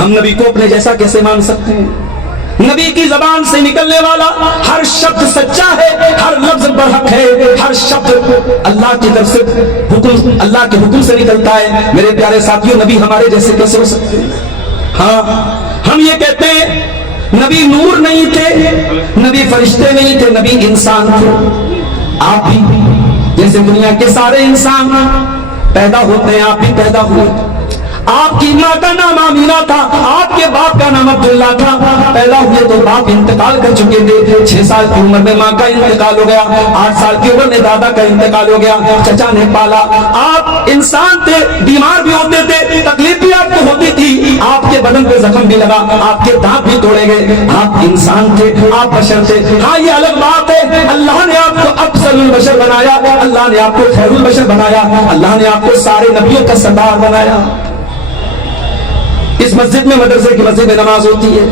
ہم نبی کو اپنے جیسا کیسے مان سکتے ہیں؟ نبی کی زبان سے نکلنے والا ہر شبد سچا ہے، ہر لفظ برحق ہے، ہر شبد اللہ کی طرف سے حکم، اللہ کے حکم سے نکلتا ہے۔ میرے پیارے ساتھیوں، نبی ہمارے جیسے کیسے ہو سکتے ہیں؟ ہاں، ہم یہ کہتے ہیں نبی نور نہیں تھے، نبی فرشتے نہیں تھے، نبی انسان تھے۔ آپ بھی جیسے دنیا کے سارے انسان پیدا ہوتے ہیں، آپ بھی پیدا ہوئے۔ آپ کی ماں کا نام آمینہ تھا، آپ کے باپ کا نام عبداللہ تھا۔ پیدا ہوئے تو باپ انتقال کر چکے تھے، 6 سال کی عمر میں ماں کا انتقال ہو گیا، 8 سال کی عمر میں دادا کا انتقال ہو گیا، چچا نے پالا۔ آپ انسان تھے، بیمار بھی ہوتے تھے، تکلیف بھی آپ کو ہوتی تھی، آپ کے بدن پہ زخم بھی لگا، آپ کے دانت بھی توڑے گئے، آپ انسان تھے، آپ بشر تھے۔ ہاں، یہ الگ بات ہے، اللہ نے آپ کو افضل البشر بنایا، اللہ نے آپ کو خیر البشر بنایا، اللہ نے آپ کو سارے نبیوں کا سردار بنایا۔ اس مسجد میں، مدرسے کی مسجد میں نماز ہوتی ہے۔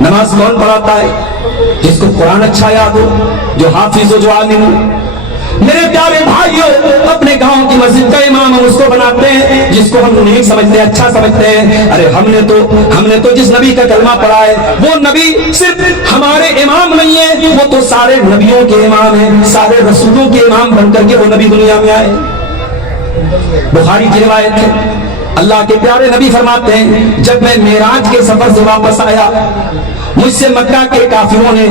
نماز کون پڑھاتا ہے؟ جس کو قرآن اچھا یاد ہو، جو حافظ ہو، جو عالم ہو۔ میرے پیارے بھائیوں، اپنے گاؤں کی مسجد کا امام ہم اس کو بناتے ہیں جس کو ہم نیک سمجھتے ہیں، اچھا سمجھتے ہیں۔ ارے ہم نے تو جس نبی کا کلمہ پڑھا ہے، وہ نبی صرف ہمارے امام نہیں ہے، وہ تو سارے نبیوں کے امام ہیں، سارے رسولوں کے امام بن کر کے وہ نبی دنیا میں آئے۔ بخاری کی روایت ہے، اللہ کے پیارے نبی فرماتے ہیں، جب میں معراج کے سفر سے واپس آیا، مجھ سے مکہ کے کافروں نے،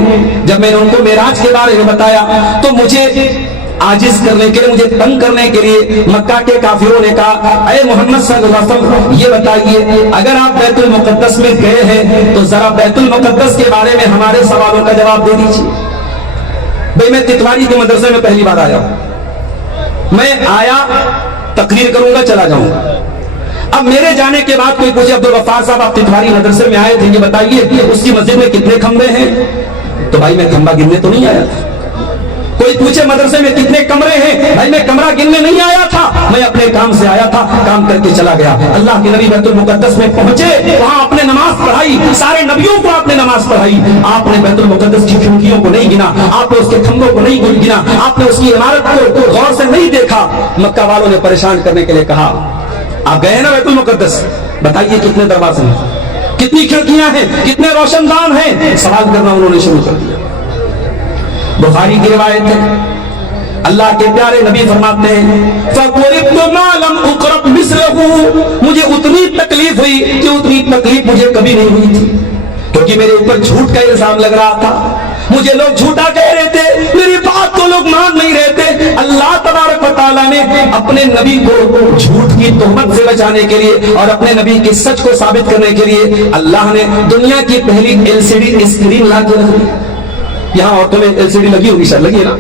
جب میں نے ان کو معراج کے بارے میں بتایا تو مجھے عاجز کرنے کے لیے، مجھے تنگ کرنے کے لیے مکہ کے کافروں نے کہا، اے محمد صلی اللہ علیہ وسلم، یہ بتائیے اگر آپ بیت المقدس میں گئے ہیں تو ذرا بیت المقدس کے بارے میں ہمارے سوالوں کا جواب دے دیجیے۔ بھئی، میں تتواری کے مدرسے میں پہلی بار آیا ہوں، میں آیا تقریر کروں گا، چلا جاؤں گا۔ اب میرے جانے کے بعد کوئی پوچھے، عبدالغفار صاحب آپ تتواری مدرسے میں آئے تھے، یہ بتائیے اس کی مسجد میں کتنے کھمبے ہیں؟ تو بھائی میں کھمبا گننے تو نہیں آیا تھا۔ کوئی پوچھے مدرسے میں کتنے کمرے ہیں؟ بھائی میں کمرہ گننے نہیں آیا تھا، میں اپنے کام سے آیا تھا، کام کر کے چلا گیا۔ اللہ کے نبی بیت المقدس میں پہنچے، وہاں آپ نے نماز پڑھائی، سارے نبیوں کو آپ نے نماز پڑھائی۔ آپ نے بیت المقدس کی کھڑکیوں کو نہیں گنا، آپ نے اس کے کھمبوں کو نہیں گنا، آپ نے اس کی عمارت کو غور سے نہیں دیکھا۔ مکہ والوں نے پریشان کرنے کے لیے کہا، آپ گئے نا بیت المقدس، بتائیے کتنے دروازے ہیں، کتنی کھڑکیاں ہیں، کتنے روشن دان ہیں؟ سوال کرنا انہوں نے شروع کر دیا۔ بخاری کی روایت ہے، اللہ کے پیارے نبی فرماتے ہیں، فَقُرِبْتُ مَا لَمْ أُقْرَبْ مِثْلَهُ، مجھے اتنی تکلیف ہوئی کہ اتنی تکلیف مجھے کبھی نہیں ہوئی تھی، کیونکہ میرے اوپر جھوٹ کا الزام لگ رہا تھا، مجھے لوگ جھوٹا کہہ رہے تھے، میری بات کو لوگ مان نہیں رہے تھے۔ اللہ تبارک و تعالیٰ نے اپنے نبی کو جھوٹ کی تہمت سے بچانے کے لیے اور اپنے نبی کے سچ کو ثابت کرنے کے لیے اللہ نے دنیا کی پہلی LCD اسکرین لا کے رکھ دی۔ یہاں عورتوں میں LCD لگی ہوگی، سر لگی ہے نا؟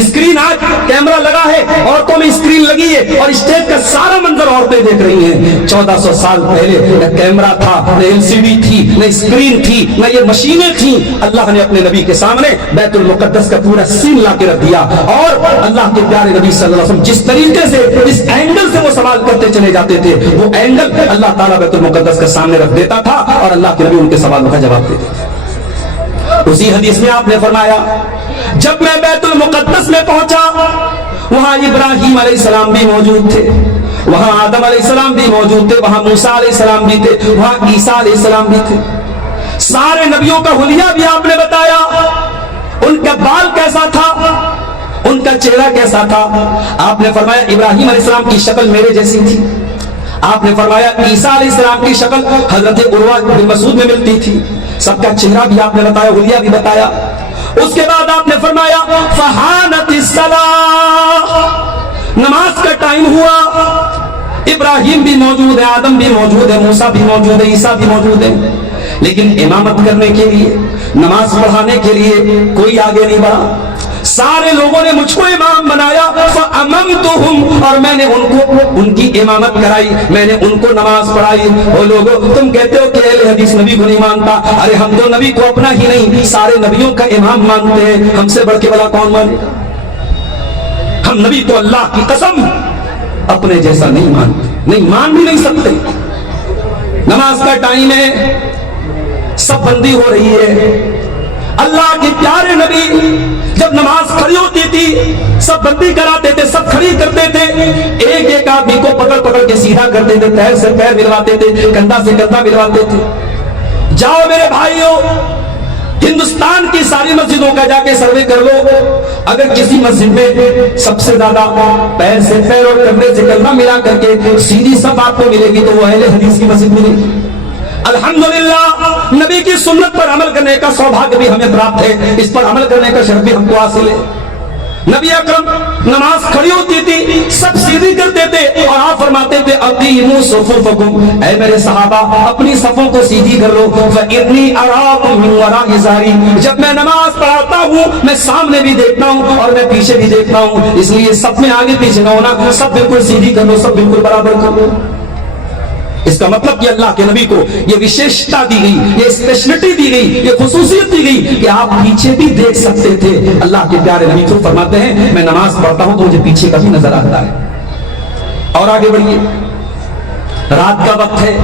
اسکرین، آج کیمرہ لگا ہے، عورتوں میں اسکرین لگی ہے، اور اسٹیج کا سارا منظر عورتیں دیکھ رہی ہیں۔ 1400 سال پہلے نہ کیمرہ تھا، نہ LCD تھی، نہ اسکرین تھی، نہ یہ مشینیں تھیں۔ اللہ نے اپنے نبی کے سامنے بیت المقدس کا پورا سین لا کے رکھ دیا، اور اللہ کے پیارے نبی صلی اللہ علیہ وسلم جس طریقے سے، جس اینگل سے وہ سوال کرتے چلے جاتے تھے، وہ اینگل اللہ تعالیٰ بیت المقدس کا سامنے رکھ دیتا تھا، اور اللہ کے نبی ان کے سوالوں کا جواب دیتے تھے۔ اسی حدیث میں آپ نے فرمایا، جب میں بیت المقدس میں پہنچا، وہاں ابراہیم علیہ السلام بھی موجود تھے، وہاں آدم علیہ السلام بھی موجود تھے، وہاں موسیٰ علیہ السلام بھی تھے، وہاں عیسیٰ علیہ السلام بھی تھے۔ سارے نبیوں کا حلیہ بھی آپ نے بتایا، ان کا بال کیسا تھا، ان کا چہرہ کیسا تھا۔ آپ نے فرمایا ابراہیم علیہ السلام کی شکل میرے جیسی تھی، آپ نے فرمایا عیسیٰ علیہ السلام کی شکل حضرت عروہ بن مسعود میں ملتی تھی۔ سب کا چہرہ بھی آپ نے بتایا، حلیہ بھی بتایا۔ اس کے بعد آپ نے فرمایا فحانت الصلاۃ، نماز کا ٹائم ہوا، ابراہیم بھی موجود ہے، آدم بھی موجود ہے، موسیٰ بھی موجود ہے، عیسیٰ بھی موجود ہے، لیکن امامت کرنے کے لیے، نماز پڑھانے کے لیے کوئی آگے نہیں بڑھا۔ سارے لوگوں نے مجھ کو امام بنایا، فَأَمَمْتُهُمْ، اور میں نے ان کو ان کی امامت کرائی، میں نے ان کو نماز پڑھائی۔ وہ لوگوں، تم کہتے ہو کہ اہل حدیث نبی کو نہیں مانتا، ارے ہم تو نبی کو اپنا ہی نہیں سارے نبیوں کا امام مانتے ہیں، ہم سے بڑھ کے بڑا کون مانے گا؟ ہم نبی تو اللہ کی قسم اپنے جیسا نہیں مانتے، نہیں مان بھی نہیں سکتے۔ نماز کا ٹائم ہے، سب بندی ہو رہی ہے، اللہ کے پیارے نبی جب نماز کھڑی ہوتی تھی سب بندی کراتے تھے, سب کھڑی کرتے تھے, ایک ایک آدمی کو پکڑ پکڑ کے سیدھا کرتے تھے, پیر سے پیر ملواتے تھے, کندھا سے کندھا ملواتے تھے. جاؤ میرے بھائیوں, ہندوستان کی ساری مسجدوں کا جا کے سروے کر لو, اگر کسی مسجد میں سب سے زیادہ پیر سے پیر اور کندھے سے کندھا ملا کر کے سیدھی سب آپ کو ملے گی تو وہ اہل حدیث کی مسجد ملے گی. الحمدللہ نبی کی سنت پر عمل کرنے کا سوبھاگیہ بھی ہمیں پراپت ہے, اس پر عمل کرنے کا شرف بھی ہم کو حاصل ہے. نبی اکرم نماز کھڑی ہوتی تھی سب سیدھی کرتے تھے اور آپ فرماتے تھے اقیموا صفوفکم, اے میرے صحابہ اپنی صفوں کو سیدھی کر لو. فإنی اراکم من وراء ظہری, جب میں نماز پڑھاتا ہوں میں سامنے بھی دیکھتا ہوں اور میں پیچھے بھی دیکھتا ہوں, اس لیے سب میں آگے پیچھے نہ ہونا, سب بالکل سیدھی کر لو, سب بالکل برابر کر لو. اس کا مطلب کہ اللہ کے نبی کو یہ وشیشتا دی گئی, یہ اسپیشلٹی دی گئی, یہ خصوصیت دی گئی کہ آپ پیچھے بھی دیکھ سکتے تھے. اللہ کے پیارے نبی خود فرماتے ہیں میں نماز پڑھتا ہوں تو مجھے پیچھے کا بھی نظر آتا ہے. اور آگے بڑھیے, رات کا وقت ہے,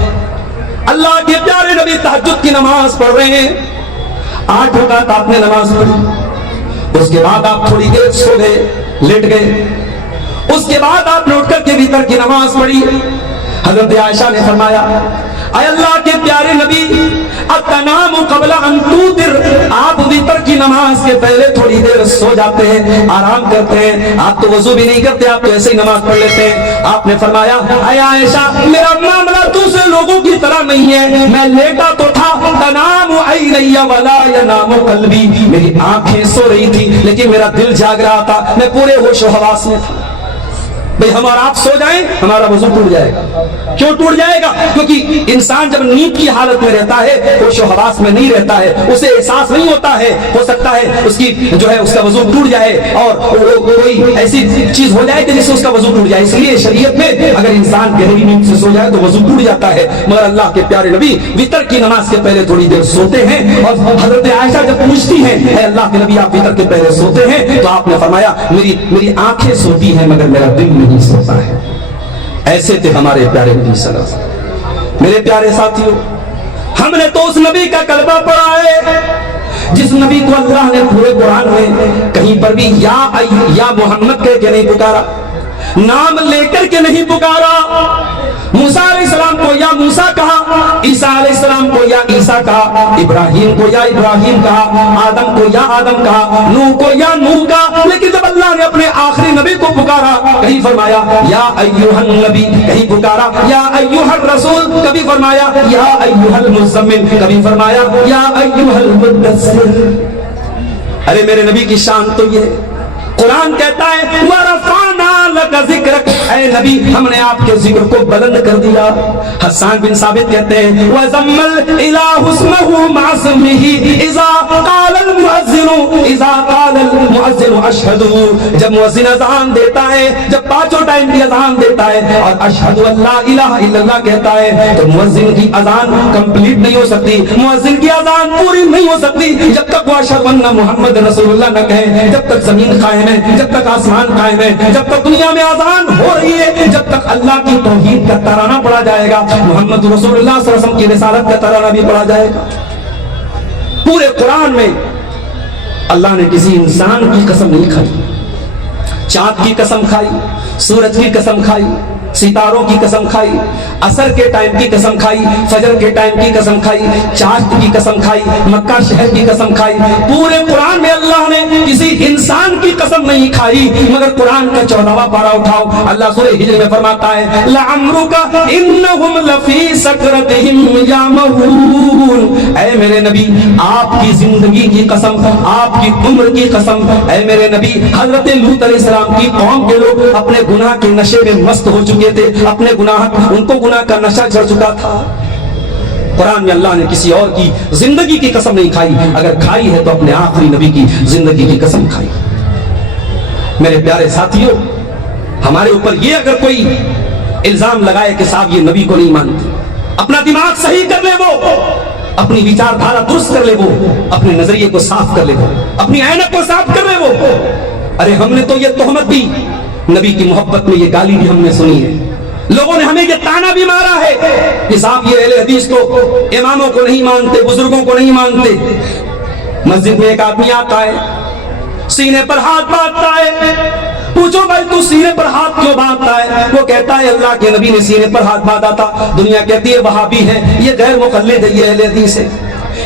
اللہ کے پیارے نبی تہجد کی نماز پڑھ رہے ہیں, 8 رکعت آپ نے نماز پڑھی, اس کے بعد آپ تھوڑی دیر سو گئے, لیٹ گئے, اس کے بعد آپ نے اٹھ کر کے وتر کی نماز پڑھی. حضرت عائشہ نے فرمایا اے اللہ کے پیارے نبی اتنام قبل ان توتر, آپ وتر کی نماز کے پہلے تھوڑی دیر سو جاتے ہیں, آرام کرتے ہیں, آپ تو وضو بھی نہیں کرتے, آپ تو ایسے ہی نماز پڑھ لیتے ہیں. آپ نے فرمایا اے عائشہ میرا معاملہ دوسرے لوگوں کی طرح نہیں ہے, میں لیٹا تو تھا, تنام عینی ولا ینام قلبی, میری آنکھیں سو رہی تھی لیکن میرا دل جاگ رہا تھا, میں پورے ہوش و حواس میں تھا. بھئی ہم اور آپ سو جائیں ہمارا وضو ٹوٹ جائے گا. کیوں ٹوٹ جائے گا؟ کیونکہ انسان جب نیند کی حالت میں رہتا ہے ہوش و حواس میں نہیں رہتا ہے, اسے احساس نہیں ہوتا ہے, ہو سکتا ہے اس کی جو ہے اس کا وضو ٹوٹ جائے اور کوئی ایسی چیز ہو جائے کہ جس سے اس کا وضو ٹوٹ جائے. اس لیے شریعت میں اگر انسان گہری نیند سے سو جائے تو وضو ٹوٹ جاتا ہے, مگر اللہ کے پیارے نبی وتر کی نماز کے پہلے تھوڑی دیر سوتے ہیں. اور حضرت عائشہ جب پوچھتی ہیں اے اللہ کے نبی آپ وتر کے پہلے سوتے ہیں, تو آپ نے فرمایا میری آنکھیں سوتی ہیں مگر میرا دل نہیں سوتا ہے. ایسے تھے ہمارے پیارے نبی صلی اللہ علیہ وسلم. میرے پیارے ساتھیوں, ہم نے تو اس نبی کا کلمہ پڑھا ہے جس نبی کو اللہ نے پورے قرآن میں کہیں پر بھی یا محمد کہہ کے نہیں پکارا, نام لے کر کے نہیں پکارا. موسیٰ علیہ السلام کو یا موسیٰ کہا, عیسیٰ علیہ السلام کو یا عیسیٰ کہا, ابراہیم کو یا ابراہیم کہا, آدم کو یا آدم کہا, نوح کو یا نوح کہا. لیکن جب اللہ نے اپنے آخری نبی کو پکارا, کہیں فرمایا یا ایھا النبی, کہیں پکارا یا ایھا الرسول, کبھی فرمایا یا ایھا المزمل, کبھی فرمایا یا ایھا المدثر. ارے میرے نبی کی شان تو یہ قرآن کہتا ہے وَرَفَعْنَا لَكَ ذِكْرَكَ, اے نبی ہم نے آپ کے ذکر کو بلند کر دیا. حسان بن ثابت کہتے ہیں وَزَمَّ الْإِلَٰهُ اسْمَهُ مَعَ اسْمِهِ إِذَا قَالَ الْمُؤَذِّنُ أَشْهَدُ, جب مؤذن اذان دیتا ہے, جب 5 ٹائم کی اذان دیتا ہے اور اشہدو اللہ الہ الا اللہ کہتا ہے, تو مؤذن کی اذان کمپلیٹ نہیں ہو سکتی, مؤذن کی اذان پوری نہیں ہو سکتی جب تک وہ اشہد ان محمد رسول اللہ نہ کہے. جب تک زمین قائم ہے, جب تک آسمان قائم ہے, جب تک دنیا میں اذان ہو رہی ہے, جب تک اللہ کی توحید کا ترانہ پڑھا جائے گا, محمد رسول اللہ صلی اللہ علیہ وسلم کی رسالت کا ترانہ بھی پڑھا جائے گا. پورے قرآن میں اللہ نے کسی انسان کی قسم نہیں کھائی, چاند کی قسم کھائی, سورج کی قسم کھائی, ستاروں کی قسم کھائی, عصر کے ٹائم کی قسم کھائی, فجر کے ٹائم کی قسم کھائی, چاشت کی قسم کھائی, مکہ شہر کی قسم کھائی. پورے قرآن میں اللہ نے کسی انسان کی قسم نہیں کھائی. مگر قرآن کا 14واں پارہ اٹھاؤ, اللہ سورہ ہجر میں فرماتا ہے لَعَمْرُكَ إِنَّهُمْ لَفِي سَكْرَتِهِمْ يَعْمَهُونَ, اے میرے نبی آپ کی زندگی کی قسم, آپ کی عمر کی قسم, اے میرے نبی حضرت لوط علیہ السلام کی قوم کے لوگ اپنے گناہ کے نشے میں مست ہو چکے تھے, اپنے گناہ ان کو گناہ کا نشہ چڑھ چکا تھا. قرآن میں اللہ نے کسی اور کی زندگی کی قسم نہیں کھائی, اگر کھائی ہے تو اپنے آخری نبی کی زندگی کی قسم کھائی. میرے پیارے ساتھیوں, ہمارے اوپر یہ اگر کوئی الزام لگائے کہ صاحب یہ نبی کو نہیں مانتے, اپنا دماغ صحیح کر لے, وہ اپنی وچار دھارا درست کر لے, وہ اپنے نظریے کو صاف کر لے, وہ اپنی عینک کو صاف کر لے. وہ ارے ہم نے تو یہ تہمت دی, نبی کی محبت میں یہ گالی بھی ہم نے سنی ہے, لوگوں نے ہمیں یہ تانا بھی مارا ہے کہ صاحب یہ اہل حدیث تو اماموں کو نہیں مانتے, بزرگوں کو نہیں مانتے. مسجد میں ایک آدمی آتا ہے, سینے پر ہاتھ باندھتا ہے. پوچھو بھائی تو سینے پر ہاتھ کیوں باندھتا ہے؟ وہ کہتا ہے اللہ کے نبی نے سینے پر ہاتھ باندھا تھا. دنیا کہتی ہے وہابی ہے, یہ غیر مقلد ہے, یہ اہل حدیث ہے.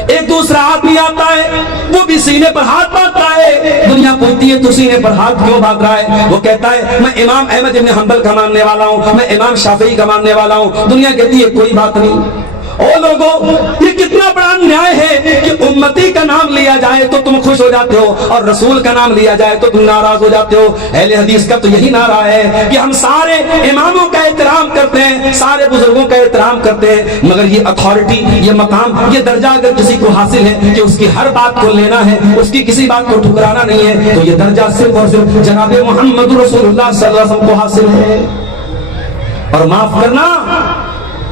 ایک دوسرا آدمی آتا ہے, وہ بھی سینے پر ہاتھ باندھتا ہے. دنیا پوچھتی ہے تو سینے پر ہاتھ کیوں باندھ رہا ہے؟ وہ کہتا ہے میں امام احمد ابن حنبل کا ماننے والا ہوں, میں امام شافعی کا ماننے والا ہوں. دنیا کہتی ہے کوئی بات نہیں. او لوگوں, یہ کتنا بڑا انیائے ہے کہ امتی کا نام لیا جائے تو تم خوش ہو جاتے ہو, اور رسول کا نام لیا جائے تو تم ناراض ہو جاتے ہو. اہل حدیث کا تو یہی نعرہ ہے کہ ہم سارے اماموں کا احترام کرتے ہیں, سارے بزرگوں کا احترام کرتے ہیں, مگر یہ اتھارٹی, یہ مقام, یہ درجہ اگر کسی کو حاصل ہے کہ اس کی ہر بات کو لینا ہے, اس کی کسی بات کو ٹھکرانا نہیں ہے, تو یہ درجہ صرف اور صرف جناب محمد رسول اللہ صلی اللہ علیہ وسلم کو حاصل ہے. اور معاف کرنا,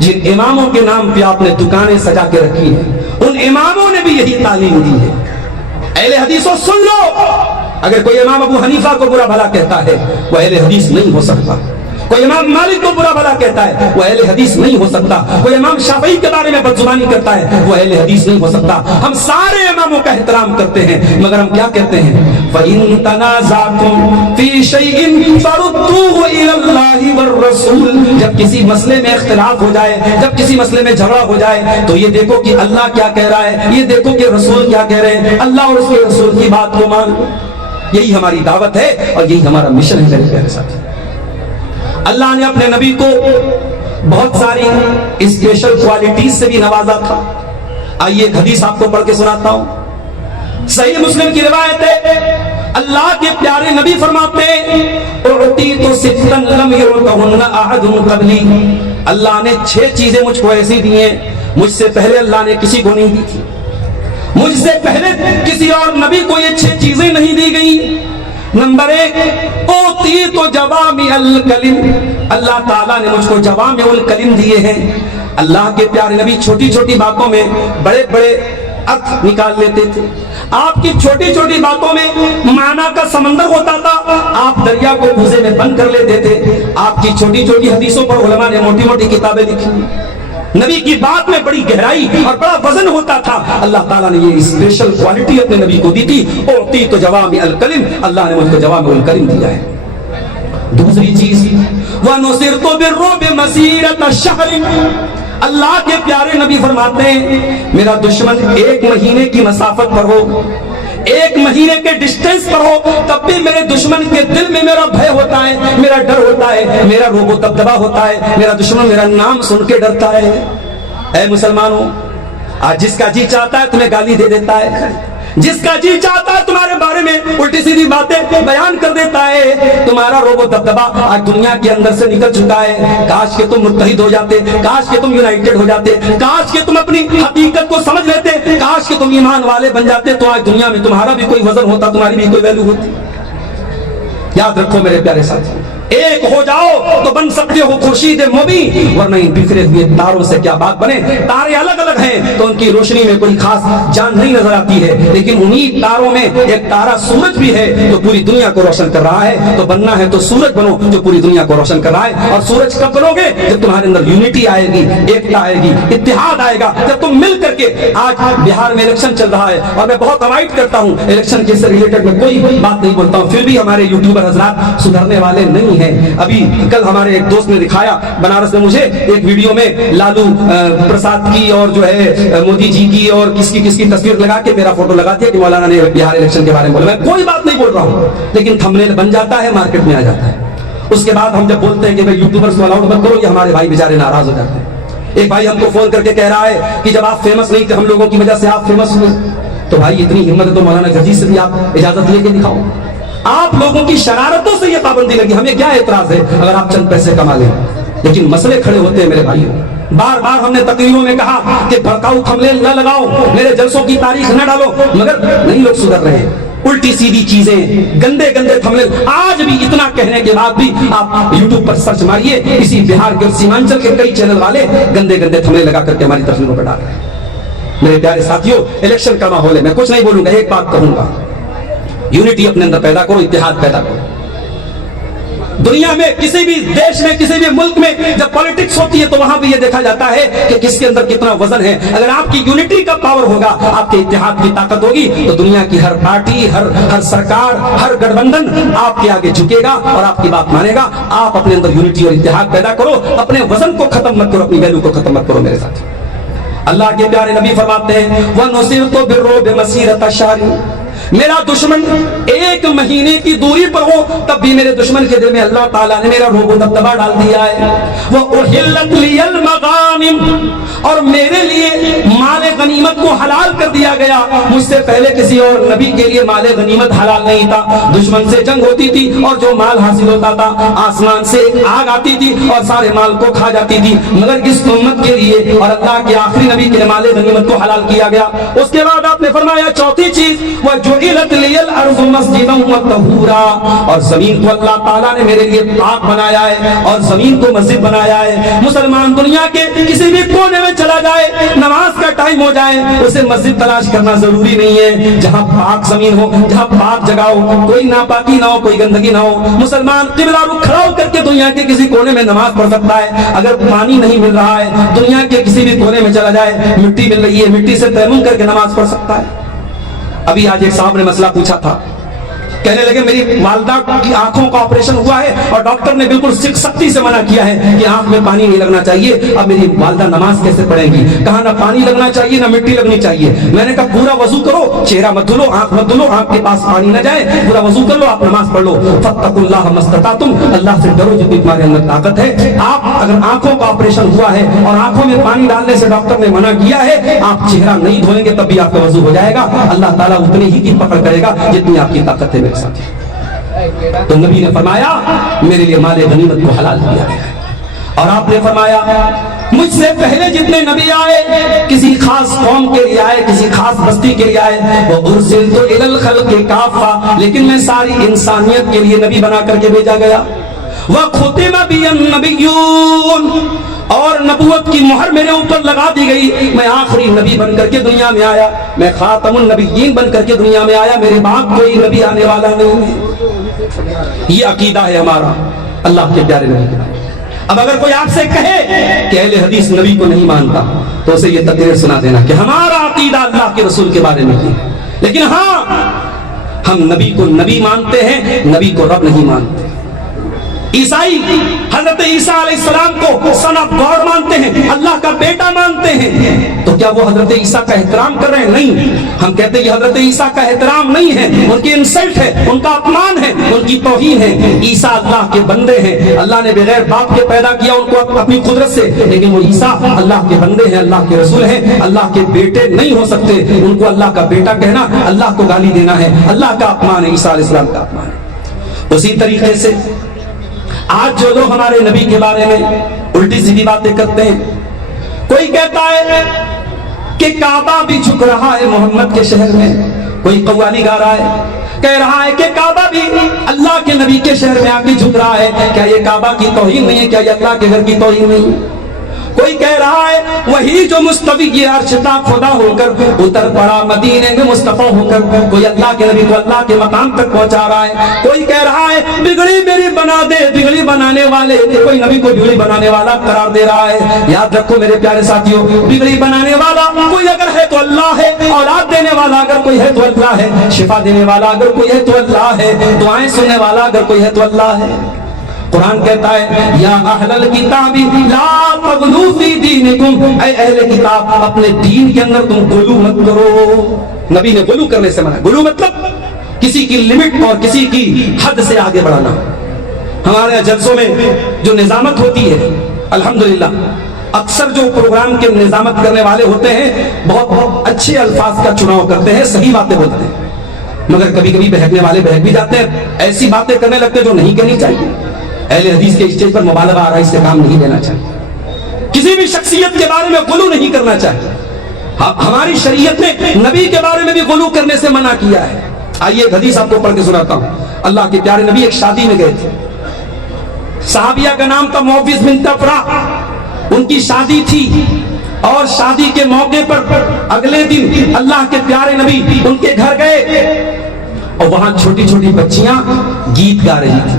جن اماموں کے نام پہ آپ نے دکانیں سجا کے رکھی ہیں, ان اماموں نے بھی یہی تعلیم دی ہے. اہل حدیثوں سن لو, اگر کوئی امام ابو حنیفہ کو برا بھلا کہتا ہے وہ اہل حدیث نہیں ہو سکتا. کوئی امام مالک کو برا بھلا کہتا ہے وہ اہل حدیث نہیں ہو سکتا. کوئی امام شافعی کے بارے میں بدزبانی کرتا ہے وہ اہل حدیث نہیں ہو سکتا. ہم سارے اماموں کا احترام کرتے ہیں, مگر ہم کیا کہتے ہیں؟ فَإِن تَنَازَعْتُمْ فِي شَيْءٍ فَرُدُّوهُ إِلَى اللَّهِ وَالرَّسُولِ. جب کسی مسئلے میں اختلاف ہو جائے, جب کسی مسئلے میں جھگڑا ہو جائے, تو یہ دیکھو کہ اللہ کیا کہہ رہا ہے, یہ دیکھو کہ رسول کیا کہہ رہے ہیں. اللہ اور اس کے رسول کی بات کو مان. یہی ہماری دعوت ہے اور یہی ہمارا مشن ہے میرے پیارے ساتھی. اللہ نے اپنے نبی کو بہت ساری اسپیشل کوالٹیز سے بھی نوازا تھا. آئیے ایک حدیث آپ کو پڑھ کے سناتا ہوں. صحیح مسلم کی روایت ہے, اللہ کے پیارے نبی فرماتے ہیں اعطیت ستا لم یعطہن احد قبلی. اللہ نے 6 چیزیں مجھ کو ایسی دی ہیں, مجھ سے پہلے اللہ نے کسی کو نہیں دی تھی. مجھ سے پہلے کسی اور نبی کو یہ 6 چیزیں نہیں دی گئی. نمبر 1, اوتیت جوامع الکلم. اللہ تعالیٰ نے مجھ کو جوامع الکلم دیے ہیں. اللہ کے پیارے نبی چھوٹی چھوٹی باتوں میں بڑے بڑے ارتھ نکال لیتے تھے. آپ کی چھوٹی چھوٹی باتوں میں معنی کا سمندر ہوتا تھا, آپ دریا کو کوزے میں بند کر لیتے تھے. آپ کی چھوٹی چھوٹی حدیثوں پر علماء نے موٹی موٹی کتابیں لکھی. نبی کی بات میں بڑی گہرائی اور بڑا وزن ہوتا تھا. اللہ تعالیٰ نے یہ اسپیشل کوالٹی اپنے نبی کو دی تھی, اوتیت جوامع الکلم. اللہ نے مجھ کو جوامع الکلم دیا ہے. دوسری چیز, وَنُصِرْتُ بِالرُّعْبِ مَسِيرَةَ شَهْرٍ. اللہ کے پیارے نبی فرماتے ہیں میرا دشمن 1 مہینے کی مسافت پر ہو, 1 مہینے کے ڈسٹینس پر ہو, تب بھی میرے دشمن کے دل میں میرا بھے ہوتا ہے, میرا ڈر ہوتا ہے, میرا روب و دبدبا ہوتا ہے. میرا دشمن میرا نام سن کے ڈرتا ہے. اے مسلمانوں, آج جس کا جی چاہتا ہے تمہیں گالی دے دیتا ہے, جس کا جی چاہتا ہے تمہارے بارے میں الٹی سیدھی باتیں بیان کر دیتا ہے. تمہارا روب و دبدبا آج دنیا کے اندر سے نکل چکا ہے. کاش کہ تم متحد ہو جاتے, کاش کہ تم یونائٹڈ ہو جاتے, کاش کہ تم اپنی حقیقت کو سمجھ لیتے, کاش کہ تم ایمان والے بن جاتے, تو آج دنیا میں تمہارا بھی کوئی وزن ہوتا, تمہاری بھی کوئی ویلیو ہوتی. یاد رکھو میرے پیارے ساتھی, ایک ہو جاؤ تو بن سکتے ہو خورشید مبیں, ورنہ ان بکھرے ہوئے تاروں سے کیا بات بنے. تارے الگ الگ ہیں تو ان کی روشنی میں کوئی خاص جان نہیں نظر آتی ہے, لیکن انہی تاروں میں ایک تارا سورج بھی ہے جو پوری دنیا کو روشن کر رہا ہے. تو بننا ہے تو سورج بنو جو پوری دنیا کو روشن کر رہا ہے. اور سورج کب بنو گے؟ جب تمہارے اندر یونٹی آئے گی, ایکتا آئے گی, اتحاد آئے گا, جب تم مل کر کے. آج بہار میں الیکشن چل رہا ہے اور میں بہت اوائڈ کرتا ہوں الیکشن کے سے ریلیٹڈ میں کوئی بات نہیں بولتا ہوں, پھر بھی ہمارے یوٹیوبر حضرات سدھرنے والے نہیں ہیں. ابھی کل ہمارے ایک دوست نے دکھایا بنارس میں مجھے ایک ویڈیو میں لالو پرساد کی اور جو ہے مودی جی کی اور کس کی تصویر لگا کے میرا فوٹو لگا دیا کہ مولانا نے بہار الیکشن کے بارے میں بولا. میں کوئی بات نہیں بول رہا ہوں, لیکن تھمبنیل بن جاتا ہے, مارکیٹ میں آ جاتا ہے. اس کے بعد ہم جب بولتے ہیں کہ بھائی یوٹیوبرز کو الاؤڈ مت کرو, یہ ہمارے بھائی بیچارے ناراض ہو جاتے ہیں. ایک بھائی ہم کو فون کر کے کہہ رہا ہے کہ جب آپ فیمس نہیں تھے, ہم لوگوں کی وجہ سے آپ فیمس ہوئے. تو بھائی اتنی ہمت ہے تو مولانا غزی سے بھی آپ اجازت لے کے دکھاؤ. آپ لوگوں کی شرارتوں سے یہ پابندی لگی, ہمیں کیا اعتراض ہے اگر آپ چند پیسے کما لیں, لیکن مسئلے کھڑے ہوتے ہیں میرے بھائیوں. بار بار ہم نے تقریروں میں کہا کہ بھڑکاؤ تھمبنیل نہ لگاؤ, میرے جلسوں کی تاریخ نہ ڈالو, مگر نہیں لوگ سدھر رہے. الٹی سیدھی چیزیں, گندے گندے تھمبنیل. آج بھی اتنا کہنے کے بعد بھی آپ یوٹیوب پر سرچ ماریے, اسی بہار کے سیمانچل کے کئی چینل والے گندے گندے تھمبنیل لگا کر کے ہماری تصویروں پر ڈال رہے ہیں. میرے پیارے ساتھیوں, الیکشن کا ماحول ہے, میں کچھ نہیں بولوں گا, ایک بات کہوں گا, یونٹی اپنے اندر پیدا کرو, اتحاد پیدا کرو. دنیا میں کسی بھی دیش میں کسی بھی ملک میں جب پالیٹکس ہوتی ہے تو وہاں بھی یہ دیکھا جاتا ہے کہ کس کے اندر کتنا وزن ہے. اگر آپ کی یونٹی کا پاور ہوگا, آپ کے اتحاد کی طاقت ہوگی, تو دنیا کی ہر پارٹی, ہر سرکار, ہر گٹھ بندھن آپ کے آگے جھکے گا اور آپ کی بات مانے گا. آپ اپنے اندر یونٹی اور اتحاد پیدا کرو, اپنے وزن کو ختم مت کرو, اپنی ویلیو کو ختم مت کرو میرے ساتھ. اللہ کے پیارے نبی فرماتے ہیں وَنُصِرْتُ بِالرُّعْبِ مَسِيرَةَ شَهْرٍ, میرا دشمن ایک مہینے کی دوری پر ہو تب بھی میرے دشمن کے دل میں اللہ تعالیٰ نے میرا رعب و دبدبہ ڈال دیا ہے. وَأُحِلَّتْ لِيَ الْمَغَانِمُ, اور میرے لیے مال غنیمت کو حلال کر دیا گیا. مجھ سے پہلے کسی اور نبی کے لیے مال غنیمت حلال نہیں تھا. دشمن سے جنگ ہوتی تھی اور جو مال حاصل ہوتا تھا آسمان سے ایک آگ آتی تھی اور سارے مال کو کھا جاتی تھی, مگر اس امت کے لیے اور اللہ کے آخری نبی کے لیے مال غنیمت کو حلال کیا گیا. اس کے بعد آپ نے فرمایا چوتھی چیز وَجُعِلَتْ لِيَ الْأَرْضُ مَسْجِدًا وَطَهُورًا, اور زمین کو اللہ تعالیٰ نے میرے لیے پاک بنایا ہے اور زمین کو مسجد بنایا ہے. مسلمان دنیا کے کسی بھی کونے میں چلا جائے, نماز کا ٹائم ہو جائے, اسے مسجد تلاش کرنا ضروری نہیں ہے. جہاں پاک زمین ہو, جہاں پاک جگہ ہو, کوئی ناپاکی نہ ہو, کوئی گندگی نہ ہو, مسلمان قبلہ رخ کھڑا ہو کر کے دنیا کے کسی کونے میں نماز پڑھ سکتا ہے. اگر پانی نہیں مل رہا ہے, دنیا کے کسی بھی کونے میں چلا جائے, مٹی مل رہی ہے, مٹی سے تیمم کر کے نماز پڑھ سکتا ہے. ابھی آج ایک صاحب نے مسئلہ پوچھا تھا, کہنے لگے میری والدہ کی آنکھوں کا آپریشن ہوا ہے اور ڈاکٹر نے بالکل سختی سے منع کیا ہے کہ آنکھ میں پانی نہیں لگنا چاہیے. اب میری والدہ نماز کیسے پڑھیں گی؟ کہا نہ پانی لگنا چاہیے نہ مٹی لگنی چاہیے. میں نے کہا پورا وضو کرو, چہرہ مت دھلو, آنکھ مت دھلو, آنکھ کے پاس پانی نہ جائے, پورا وضو کر لو, آپ نماز پڑھ لو. فاتقوا اللہ ما استطعتم, اللہ سے ڈرو جتنی تمہارے اندر طاقت ہے. آپ اگر آنکھوں کا آپریشن ہوا ہے اور آنکھوں میں پانی ڈالنے سے ڈاکٹر نے منع کیا ہے, آپ چہرہ نہیں دھوئیں گے تب بھی آپ کا وضو ہو جائے گا. اللہ تعالیٰ اتنی ہی کی پکڑ کرے گا جتنی آپ کی طاقت ہے میرے ساتھ. تو نبی نے فرمایا میرے لیے مال غنیمت کو حلال کیا گیا ہے. اور آپ نے فرمایا مجھ سے پہلے جتنے نبی آئے کسی خاص قوم کے لیے آئے, کسی خاص بستی کے لیے آئے, وَأُرْسِلْتُ إِلَى الْخَلْقِ كَافَّةً, لیکن میں ساری انسانیت کے لیے نبی بنا کر کے بھیجا گیا. وَخُتِمَ بِيَ النَّبِيُّونَ, اور نبوت کی مہر میرے اوپر لگا دی گئی. میں آخری نبی بن کر کے دنیا میں آیا, میں خاتم النبیین بن کر کے دنیا میں آیا. میرے بعد کوئی نبی آنے والا نہیں ہے. یہ عقیدہ ہے ہمارا اللہ کے پیارے نبی کا. اب اگر کوئی آپ سے کہے کہ اہل حدیث نبی کو نہیں مانتا تو اسے یہ تقریر سنا دینا کہ ہمارا عقیدہ اللہ کے رسول کے بارے میں ہے, لیکن ہاں ہم نبی کو نبی مانتے ہیں, نبی کو رب نہیں مانتے. عیسائی حضرت عیسیٰ علیہ السلام کو سن آف گاڈ مانتے ہیں, اللہ کا بیٹا مانتے ہیں. تو کیا وہ حضرت عیسیٰ کا احترام کر رہے ہیں؟ نہیں. ہم کہتے ہیں یہ حضرت عیسیٰ کا احترام نہیں ہے, ان کی انسلٹ ہے, ان کا اپمان ہے, ان کی توہین ہے. عیسیٰ اللہ کے بندے ہیں, اللہ نے بغیر باپ کے پیدا کیا ان کو اپنی قدرت سے, لیکن وہ عیسیٰ اللہ کے بندے ہیں, اللہ کے رسول ہیں, اللہ کے بیٹے نہیں ہو سکتے. ان کو اللہ کا بیٹا کہنا اللہ کو گالی دینا ہے, اللہ کا اپمان ہے, عیسیٰ علیہ السلام کا اپمان ہے. اسی طریقے سے آج جو لوگ ہمارے نبی کے بارے میں الٹی سیدھی باتیں کرتے ہیں, کوئی کہتا ہے کہ کعبہ بھی جھک رہا ہے محمد کے شہر میں, کوئی قوالی گا رہا ہے کہہ رہا ہے کہ کعبہ بھی اللہ کے نبی کے شہر میں آ کے جھک رہا ہے. کیا یہ کعبہ کی توہین نہیں ہے؟ کیا یہ اللہ کے گھر کی توہین نہیں ہے؟ کوئی کہہ رہا ہے وہی جو مصطفی کی عرش کا خدا ہو کر اتر پڑا مدینے میں مصطفیٰ ہو کر, کوئی اللہ کے نبی کو اللہ کے مقام تک پہنچا رہا ہے. کوئی کہہ رہا ہے بگڑی میری بنا دے, بگڑی بنانے والے, کوئی نبی کو بگڑی بنانے والا قرار دے رہا ہے. یاد رکھو میرے پیارے ساتھیوں, بگڑی بنانے والا کوئی اگر ہے تو اللہ ہے, اولاد دینے والا اگر کوئی ہے تو اللہ ہے, شفا دینے والا اگر کوئی ہے تو اللہ ہے, دعائیں سننے والا اگر کوئی ہے تو اللہ ہے. قرآن کہتا ہے یا اہل الکتاب لا تغلو فی دینکم, اے اہل کتاب اپنے دین کے اندر تم غلو مت کرو. نبی نے غلو کرنے سے منع. غلو مطلب کسی کی لمٹ اور کسی کی حد سے آگے بڑھانا. ہمارے جلسوں میں جو نظامت ہوتی ہے الحمدللہ, اکثر جو پروگرام کے نظامت کرنے والے ہوتے ہیں بہت اچھے الفاظ کا چناؤ کرتے ہیں, صحیح باتیں بولتے ہیں, مگر کبھی کبھی بہکنے والے بہک بھی جاتے ہیں, ایسی باتیں کرنے لگتے جو نہیں کہنی چاہیے. اہل حدیث کے اسٹیج پر مبالغہ آ رہا ہے, اس سے کام نہیں لینا چاہیے. کسی بھی شخصیت کے بارے میں غلو نہیں کرنا چاہیے. ہماری شریعت نے نبی کے بارے میں بھی غلو کرنے سے منع کیا ہے. آئیے ایک حدیث آپ کو پڑھ کے سناتا ہوں. اللہ کے پیارے نبی ایک شادی میں گئے تھے, صحابیہ کا نام تھا معوذ بنت افراح. ان کی شادی تھی اور شادی کے موقع پر اگلے دن اللہ کے پیارے نبی ان کے گھر گئے اور وہاں چھوٹی چھوٹی بچیاں گیت گا رہی تھی.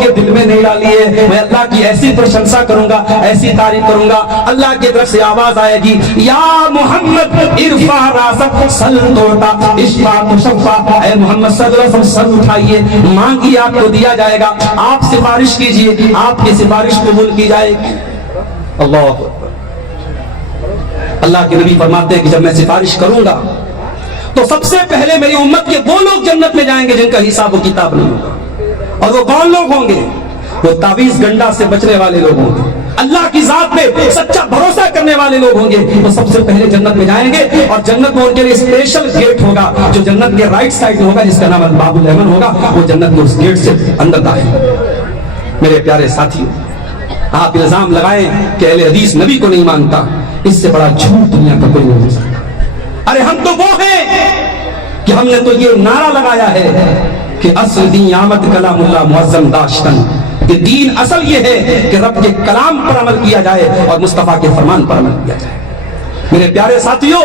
کے دل میں نہیں ڈالی ہے. میں اللہ کی ایسی پرشنسا کروں گا, ایسی تعریف کروں گا, اللہ کی طرف سے آواز آئے گی, یا محمد ارفع راسک سل توتا اشفع تشفع. اے محمد صلی اللہ علیہ وسلم سر اٹھائیے, مانگیے آپ کو دیا جائے گا, آپ سفارش کیجئے آپ کی سفارش قبول کی جائے گی. اللہ اللہ کے نبی فرماتے ہیں کہ جب میں سفارش کروں گا تو سب سے پہلے میری امت کے وہ لوگ جنت میں جائیں گے جن کا حساب و کتاب نہیں ہوگا. اور وہ کون لوگ ہوں گے؟ وہ تعویذ گنڈا سے بچنے والے لوگ ہوں گے, اللہ کی ذات پہ سچا بھروسہ کرنے والے لوگ ہوں گے. وہ سب سے پہلے جنت میں جائیں گے, اور جنت میں ان کے لیے اسپیشل گیٹ ہوگا جو جنت کے رائٹ سائڈ میں ہوگا, جس کا نام الباب الیمن ہوگا. وہ جنت کے اس گیٹ سے اندر داخل. میرے پیارے ساتھیوں, آپ الزام لگائیں کہ اہل حدیث نبی کو نہیں مانتا, اس سے بڑا جھوٹ دنیا کا کوئی نہیں ہو سکتا. ارے ہم تو وہ ہیں کہ ہم نے تو یہ نعرہ لگایا ہے کہ اصل دین آمد کلام اللہ معظم داشتن, کہ دین اصل یہ ہے کہ رب کے کلام پر عمل کیا جائے اور مصطفیٰ کے فرمان پر عمل کیا جائے. میرے پیارے ساتھیوں,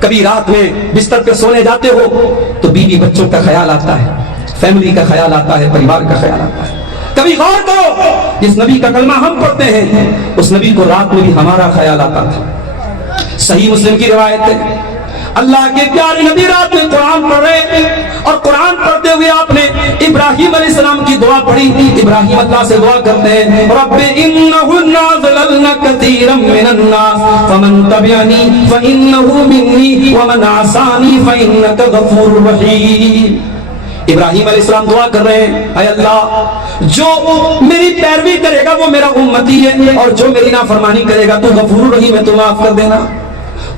کبھی رات میں بستر پہ سونے جاتے ہو تو بیوی بچوں کا خیال آتا ہے, فیملی کا خیال آتا ہے, پریوار کا خیال آتا ہے. کبھی غور کرو, جس نبی کا کلمہ ہم پڑھتے ہیں اس نبی کو رات میں بھی ہمارا خیال آتا تھا. صحیح مسلم کی روایت ہے, اللہ کے پیارے نبی رات میں قرآن پڑھ رہے, اور قرآن پڑھتے ہوئے آپ نے ابراہیم علیہ السلام کی دعا پڑھی. ابراہیم اللہ سے دعا کرتے ہیں, رب انہن ضللن کثیرا من الناس فمن تبعنی فانہ منی ومن عصانی فانک غفور رحیم. ابراہیم علیہ السلام دعا کر رہے ہیں, اے اللہ جو میری پیروی کرے گا وہ میرا امتی ہے, اور جو میری نافرمانی کرے گا تو غفور رحیم ہے, تو معاف کر دینا.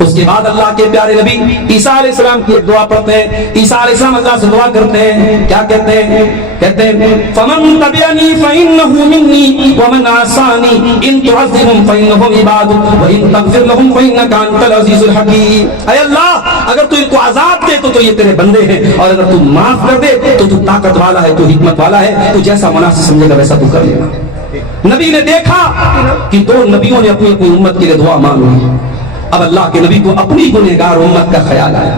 اس کے بعد اللہ کے پیارے نبی عیسیٰ علیہ السلام کی دعا پڑھتے ہیں. عیسیٰ علیہ السلام اللہ سے دعا کرتے ہیں, کیا کہتے ہیں؟ کہتے ہیں فمن تبعنی فانہ منی ومن عصانی ان تعذبهم فانهم عبادک وان تغفر لهم فانک انت العزیز الحکیم. اے اللہ اگر تو ان کو عذاب دے تو یہ تیرے بندے ہیں, اور اگر تو معاف کر دے تو طاقت والا ہے, تو حکمت والا ہے, تو جیسا مناسب سمجھے گا ویسا تو کر لینا. نبی نے دیکھا کہ دو نبیوں نے اپنی اپنی امت کے لیے دعا مانگی. اب اللہ کے نبی کو اپنی گنہگار امت کا خیال آیا,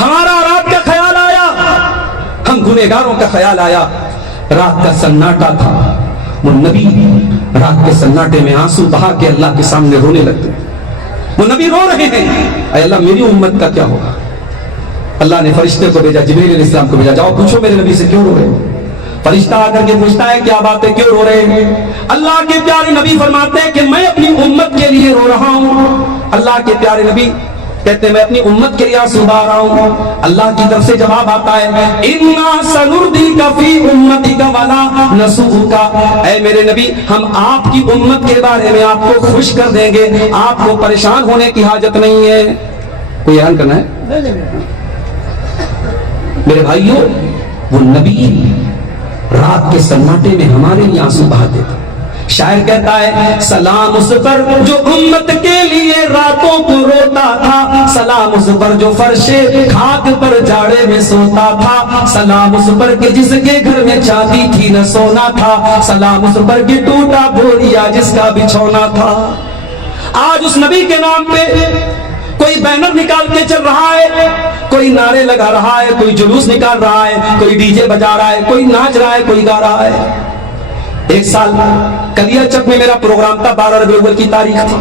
ہمارا رات کا خیال آیا, ہم گنہگاروں کا خیال آیا. رات کا سناٹا تھا, وہ نبی رات کے سناٹے میں آنسو بہا کے اللہ کے سامنے رونے لگتے. وہ نبی رو رہے ہیں, اے اللہ میری امت کا کیا ہوگا. اللہ نے فرشتے کو بھیجا, جبریل علیہ السلام کو بھیجا, جاؤ پوچھو میرے نبی سے کیوں رو رہے ہیں. فرشتہ آ کر کے پوچھتا ہے کیا بات ہے, کیوں رو رہے ہیں. اللہ کے پیارے نبی فرماتے ہیں کہ میں اپنی امت کے لیے رو رہا ہوں. اللہ کے پیارے نبی کہتے ہیں میں اپنی امت کے لیے آنسو بہا رہا ہوں. اللہ کی طرف سے جواب آتا ہے, انا سنردیک فی امتک ولا نسوک. اے میرے نبی ہم آپ کی امت کے بارے میں آپ کو خوش کر دیں گے, آپ کو پریشان ہونے کی حاجت نہیں ہے. کوئی اعلان کرنا ہے؟ میرے بھائیوں, وہ نبی رات کے سناٹے میں ہمارے لیے آنسو بہاتے تھے. شاعر کہتا ہے سلام اس پر جو امت کے لیے راتوں کو روتا تھا, سلام اس پر جو فرش خاک پر جاڑے میں سوتا تھا, سلام اس پر کہ جس کے گھر میں چاندی تھی نہ سونا تھا, سلام اس پر کہ ٹوٹا بوریا جس کا بچھونا تھا. آج اس نبی کے نام پہ کوئی بینر نکال کے چل رہا ہے, کوئی نعرے لگا رہا ہے, کوئی جلوس نکال رہا ہے, کوئی ڈی جے بجا رہا ہے, کوئی ناچ رہا ہے, کوئی گا رہا ہے. ایک سال کلیا چک میں میرا پروگرام تھا, 12 ربیع الاول کی تاریخ تھی.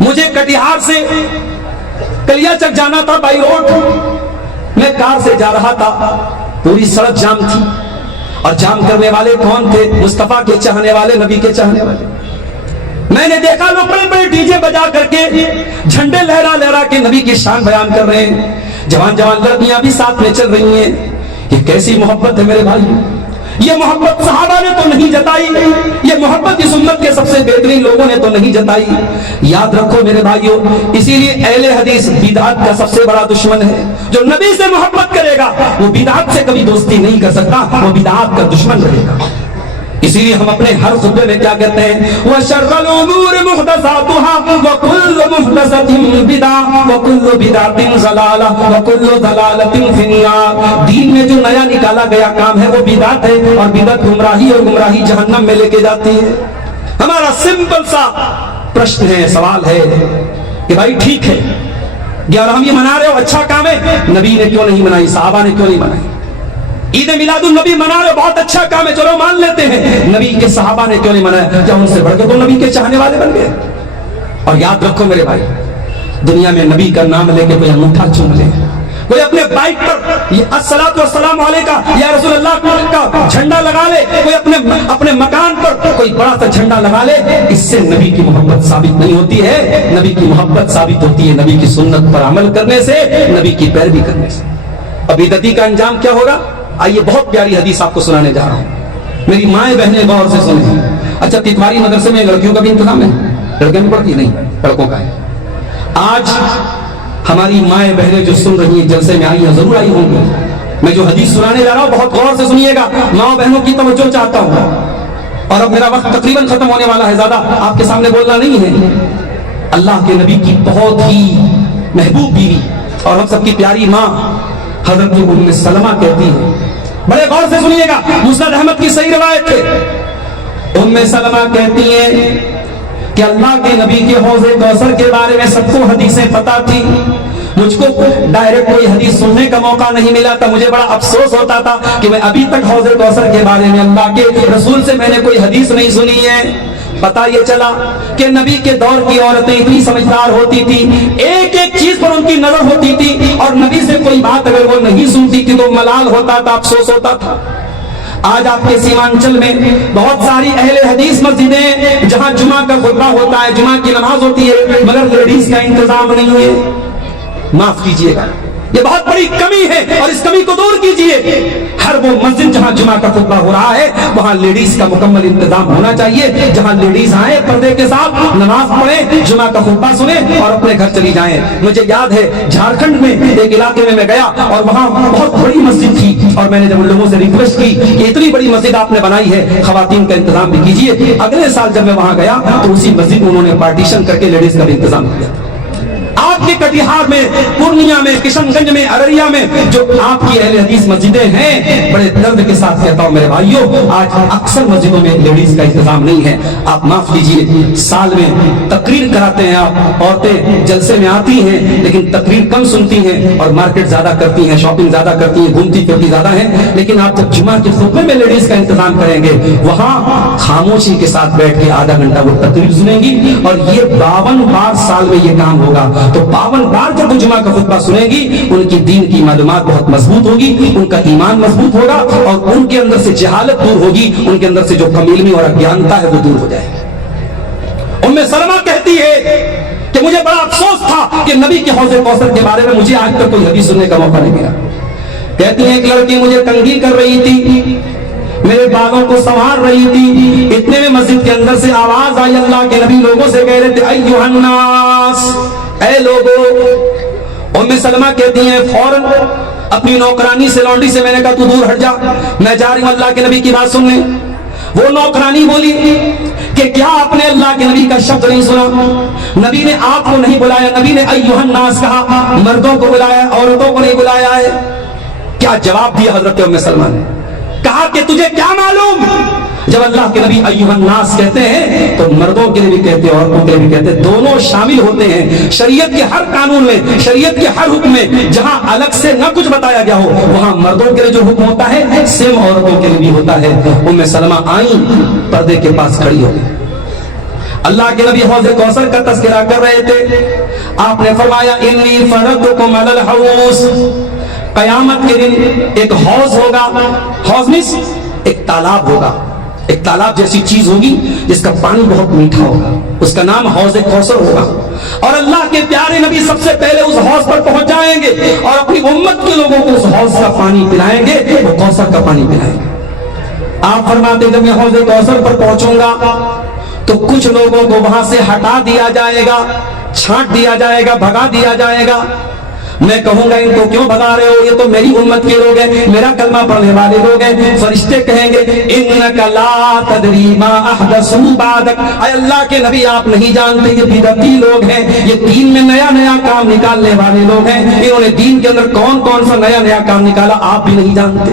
مجھے کٹیہار سے کلیا چک جانا تھا بائی روڈ. میں کار سے جا رہا تھا, پوری سڑک جام تھی, اور جام کرنے والے کون تھے؟ مصطفیٰ کے چاہنے والے, نبی کے چاہنے والے. میں نے دیکھا لوگ بڑے بڑے ڈی جے بجا کر کے جھنڈے لہرا لہرا کے نبی کی شان بیان کر رہے ہیں. جوان جوان لڑکیاں بھی ساتھ میں چل رہی ہیں. یہ کیسی محبت ہے میرے بھائی. یہ محبت صحابہ نے تو نہیں جتائی, یہ محبت اس امت کے سب سے بہترین لوگوں نے تو نہیں جتائی. یاد رکھو میرے بھائیوں, اسی لیے اہل حدیث بدعت کا سب سے بڑا دشمن ہے. جو نبی سے محبت کرے گا وہ بدعت سے کبھی دوستی نہیں کر سکتا, وہ بدعت کا دشمن رہے گا. اسی لیے ہم اپنے ہر خطبے میں کیا کہتے ہیں, وَشَرَّ الْأُمُورِ مُحْدَثَاتُهَا وَكُلُّ مُحْدَثَةٍ بِدْعَةٌ وَكُلُّ بِدْعَةٍ ضَلَالَةٌ وَكُلُّ ضَلَالَةٍ فِي النَّارِ. دین میں جو نیا نکالا گیا کام ہے وہ بدعت ہے, اور بدعت گمراہی, اور گمراہی جہنم میں لے کے جاتی ہے. ہمارا سمپل سا پرشن ہے, سوال ہے کہ بھائی ٹھیک ہے 11ویں منا رہے ہو, اچھا کام ہے, نبی نے کیوں نہیں منائی, صحابہ نے کیوں نہیں منائی؟ عید میلاد النبی منا رہے، بہت اچھا کام ہے، چلو مان لیتے ہیں، نبی کے صحابہ نے کیوں نہیں منایا؟ کیا ان سے بڑھ کے تو نبی کے چاہنے والے بن گئے؟ اور یاد رکھو میرے بھائی، دنیا میں نبی کا نام لے کے کوئی انگوٹھا چوم لے، کوئی اپنے بائک پر الصلاۃ والسلام علیکہ یا رسول اللہ کا جھنڈا لگا لے، کوئی اپنے مکان پر کوئی بڑا سا جھنڈا لگا لے، اس سے نبی کی محبت ثابت نہیں ہوتی ہے۔ نبی کی محبت ثابت ہوتی ہے نبی کی سنت پر عمل کرنے سے، نبی کی پیروی کرنے سے۔ اب بدعتی کا انجام کیا ہوگا؟ آئیے بہت پیاری حدیث آپ کو سنانے جا رہا ہوں، میری مائیں بہنیں غور سے سنیں۔ اچھا، تیتواری مدرسے میں لڑکیوں کا بھی انتظام ہے؟ لڑکیاں نہیں پڑھتی؟ نہیں، لڑکوں کا ہے۔ آج ہماری مائیں بہنیں جو سن رہی ہیں جلسے میں آئی ہیں، ضرور آئی ہوں گی، میں جو حدیث سنانے جا رہا ہوں بہت غور سے سنیے گا، ماں بہنوں کی توجہ چاہتا ہوں۔ اور اب میرا وقت تقریباً ختم ہونے والا ہے، زیادہ آپ کے سامنے بولنا نہیں ہے۔ اللہ کے نبی کی بہت ہی محبوب بیوی اور ہم سب کی پیاری ماں حضرت ام سلمہ کہتی ہے، بڑے غور سے سنیے گا، مسند احمد کی صحیح روایت ہے، ام سلمہ کہتی ہیں کہ اللہ کے نبی کے حوض کوثر کے بارے میں سب کو حدیثیں پتہ تھی، مجھ کو ڈائریکٹ کوئی حدیث سننے کا موقع نہیں ملا تھا، مجھے بڑا افسوس ہوتا تھا کہ میں ابھی تک حوض کوثر کے بارے میں اللہ کے رسول سے میں نے کوئی حدیث نہیں سنی ہے۔ پتہ یہ چلا کہ نبی کے دور کی عورتیں اتنی سمجھدار ہوتی تھی، ایک ایک چیز پر ان کی نظر ہوتی تھی، اور نبی سے کوئی بات اگر وہ نہیں سنتی تھی تو ملال ہوتا تھا، افسوس ہوتا تھا۔ آج آپ کے سیمانچل میں بہت ساری اہل حدیث مسجدیں جہاں جمعہ کا خطبہ ہوتا ہے، جمعہ کی نماز ہوتی ہے، مگر لیڈیز کا انتظام نہیں ہے۔ معاف کیجئے گا، یہ بہت بڑی کمی ہے اور اس کمی کو دور کیجئے۔ ہر وہ مسجد جہاں جمعہ کا خطبہ ہو رہا ہے وہاں لیڈیز کا مکمل انتظام ہونا چاہیے، جہاں لیڈیز آئیں پردے کے ساتھ، نماز پڑھیں، جمعہ کا خطبہ سنیں اور اپنے گھر چلی جائیں۔ مجھے یاد ہے جھارکھنڈ میں ایک علاقے میں گیا اور وہاں بہت بڑی مسجد تھی، اور میں نے جب ان لوگوں سے ریکویسٹ کی کہ اتنی بڑی مسجد آپ نے بنائی ہے، خواتین کا انتظام بھی کیجئے۔ اگلے سال جب میں وہاں گیا تو اسی مسجد میں انہوں نے پارٹیشن کر کے لیڈیز کا بھی انتظام کیا۔ آپ کے کٹیہار میں، پورنیہ میں، کشن گنج میں، ارریہ میں جو آپ کی اہل حدیث مسجدیں ہیں، بڑے درد کے ساتھ کہتا ہوں میرے بھائیوں، آج اکثر مسجدوں میں لیڈیز کا انتظام نہیں ہے۔ آپ معاف کیجئے، سال میں تقریر کراتے ہیں آپ، عورتیں جلسے میں آتی ہیں لیکن تقریر کم سنتی ہیں اور مارکیٹ زیادہ کرتی ہیں، شاپنگ زیادہ کرتی ہیں، گھومتی پھرتی زیادہ ہیں، لیکن آپ جب جمعہ کے خطبے میں لیڈیز کا انتظام کریں گے وہاں خاموشی کے ساتھ بیٹھ کے آدھا گھنٹہ وہ تقریر سنیں گی، اور یہ 52 بار سال میں یہ کام ہوگا، تو 52 بار جب وہ جمعہ کا خطبہ سنے گی ان کی دین کی معلومات بہت مضبوط ہوگی، ان کا ایمان مضبوط ہوگا، اور ان کے اندر سے جہالت دور ہوگی، ان کے اندر سے جو کم علمی اور اگیانتا ہے وہ دور ہو جائے گی۔ ام سلمہ کہتی ہے کہ مجھے بڑا افسوس تھا کہ نبی کے حوض کوثر کے بارے میں مجھے آج تک کوئی حدیث سننے کا موقع نہیں ملا۔ کہتی ہیں ایک لڑکی مجھے تنگی کر رہی تھی، میرے بالوں کو سنوار رہی تھی، اتنے میں مسجد کے اندر سے آواز آئی، اللہ کے نبی لوگوں سے کہہ رہے تھے ایھا الناس، اے لوگو۔ ام سلمہ کہتی ہیں فوراً اپنی نوکرانی سے، لونڈی سے میں نے کہا تو دور ہٹ جا، میں جا رہی ہوں اللہ کے نبی کی بات سننے۔ وہ نوکرانی بولی کہ کیا آپ نے اللہ کے نبی کا شبد نہیں سنا؟ نبی نے آپ کو نہیں بلایا، نبی نے ایھا الناس کہا، مردوں کو بلایا، عورتوں کو نہیں بلایا ہے۔ کیا جواب دیا حضرت ام سلمہ نے؟ کہا کہ تجھے کیا معلوم؟ جب اللہ کے نبی ایھا الناس کہتے ہیں تو مردوں کے لیے بھی کہتے ہیں، عورتوں کے لیے بھی کہتے ہیں، دونوں شامل ہوتے ہیں۔ شریعت کے ہر قانون میں، شریعت کے ہر حکم میں جہاں الگ سے نہ کچھ بتایا گیا ہو وہاں مردوں کے لیے جو حکم ہوتا ہے سیم عورتوں کے لیے بھی ہوتا ہے۔ ام سلمہ آئیں، پردے کے پاس کھڑی ہو گئی، اللہ کے نبی حوض کوثر کا تذکرہ کر رہے تھے۔ آپ نے فرمایا انی فرضتکم علی الحوض، قیامت کے دن ایک حوض ہوگا، حوض مینس ایک تالاب ہوگا، ایک تالاب جیسی چیز ہوگی جس کا پانی بہت میٹھا ہوگا، اس کا نام حوض کوثر ہوگا، اور اللہ کے پیارے نبی سب سے پہلے اس حوض پر پہنچ جائیں گے اور اپنی امت کے لوگوں کو اس حوض کا پانی پلائیں گے، وہ کوثر کا پانی پلائیں گے۔ آپ فرماتے جب میں حوض کوثر پر پہنچوں گا تو کچھ لوگوں کو وہاں سے ہٹا دیا جائے گا، چھانٹ دیا جائے گا، بھگا دیا جائے گا۔ میں کہوں گا ان کو کیوں بھگا رہے ہو، یہ تو میری امت کے لوگ ہیں، میرا کلمہ پڑھنے والے لوگ ہیں۔ فرشتے کہیں گے انک لا تدری ما احدثوا بعدک، اے اللہ کے نبی آپ نہیں جانتے یہ بدعتی لوگ ہیں، یہ دین میں نیا نیا کام نکالنے والے لوگ ہیں، انہوں نے دین کے اندر کون کون سا نیا نیا کام نکالا آپ بھی نہیں جانتے۔